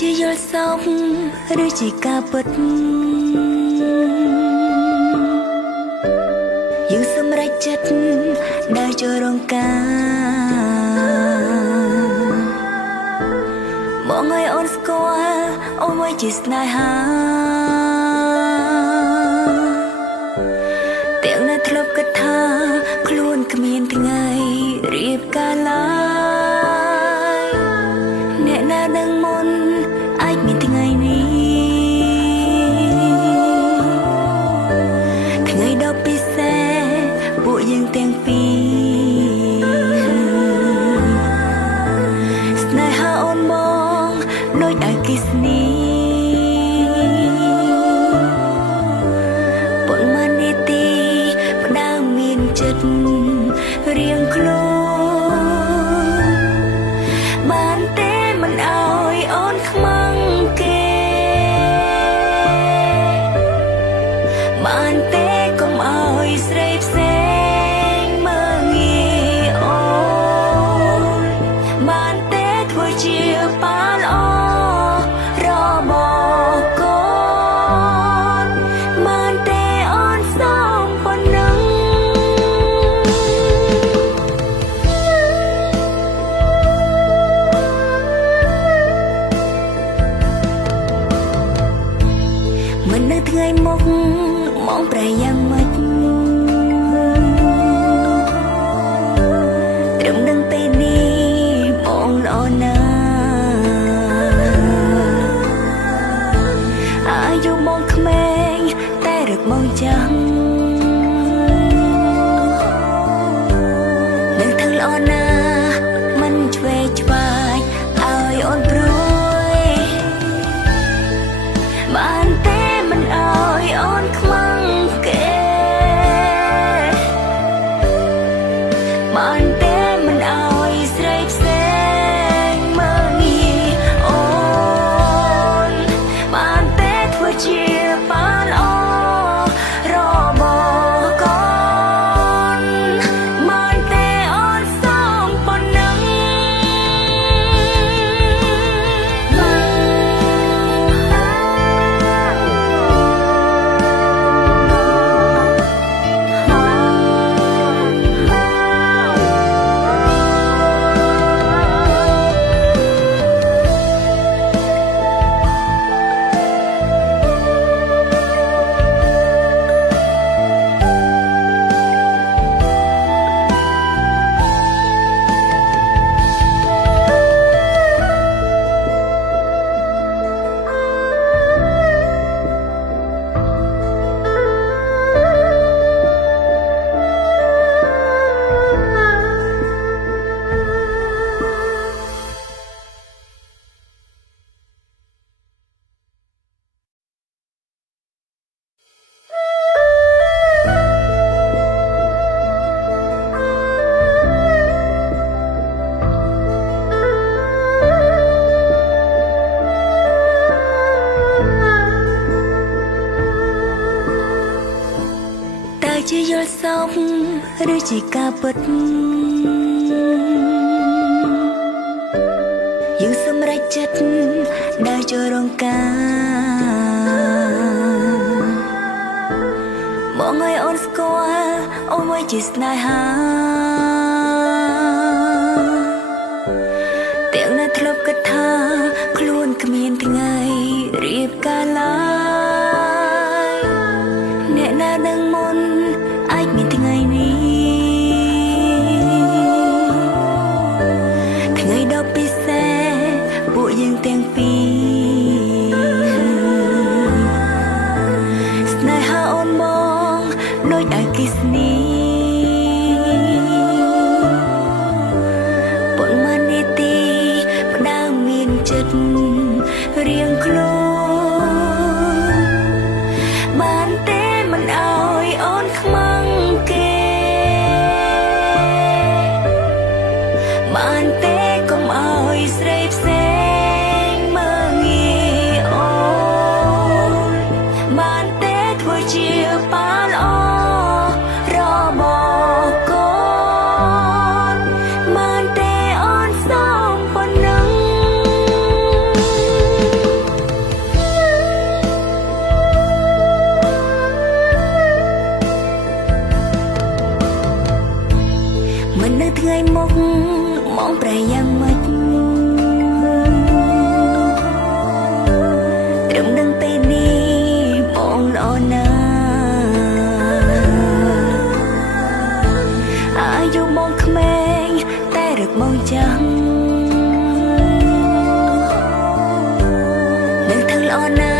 ជាយល់សោកឬជាការពិតយើងសម្រេចចិត្តដើរចូលរងការមកឲ្យអូនស្គាល់អូនមកជាស្នេហាទាំងនៅធ្លាប់គិតថាខ្លួនគ្មានថ្ងៃរៀបការឡើយអ្នកណាដឹងមុនអាចមានថ្ងៃនេះថ្ងៃដ៏ពិសេសពួកយើងទាំងពីរស្នេហាអូនមកដូចអគ្គិសនីប៉ុន្មាននាទីផ្ដើមមានចិត្តរៀងខ្លួនបានទេមិនអើយអូនខ្មាំងគេបានទេកុំអើយស្រីផ្សេងមើងងាយអូនបានទេធ្វើជាប៉ាល្អរបស់កូនបានទេអូនសូមប៉ុណ្ណឹងមិននៅថ្ងៃមុខមកប្រែយ៉ាងម៉េចត្រឹមនឹងពេលនេះបងល្អណាស់អាយុបងក្មេងតែរឹកបងចាំងនឹងធ្វើល្អណាស់មិនឆ្វេងឆ្វាយឲ្យអូនព្រួយបានទេមិនអើយអូនខ្មាំងគេបានទេមិនអើយស្រីផ្សេងមើងងាយអូនបានទេធ្វើជាប៉ាល្អរបស់កូនបានទេអូនសូមប៉ុណ្ណឹងតើជាយល់សោកឬជាការពិតយើងសម្រេចចិត្តដើរចូលរងការមកឲ្យអូនស្គាល់អូនមកជាស្នេហាទាំងនៅធ្លាប់គិតថាខ្លួនគ្មានថ្ងៃរៀបការឡើយអ្នកណាដឹងមុនអាចមានថ្ងៃនេះថ្ងៃដ៏ពិសេសពួកយើងទាំងពីរស្នេហាអូនមកដូចអគ្គិសនីប៉ុន្មាននាទីផ្ដើមមានចិត្តរៀងខ្លួនបានទេមិនអើយអូនខ្មាំងគេបានទេកុំអើយស្រីផ្សេងមើងងាយអូនបានទេធ្វើជាប៉ាល្អរបស់កូនបានទេអូនសូមប៉ុណ្ណឹង បងប្រែយ៉ាងម៉េចត្រឹមនឹងពេលនេះបងល្អណាស់អាយុបងក្មេងតែរឹកបងចាំងនឹងធ្វើល្អណា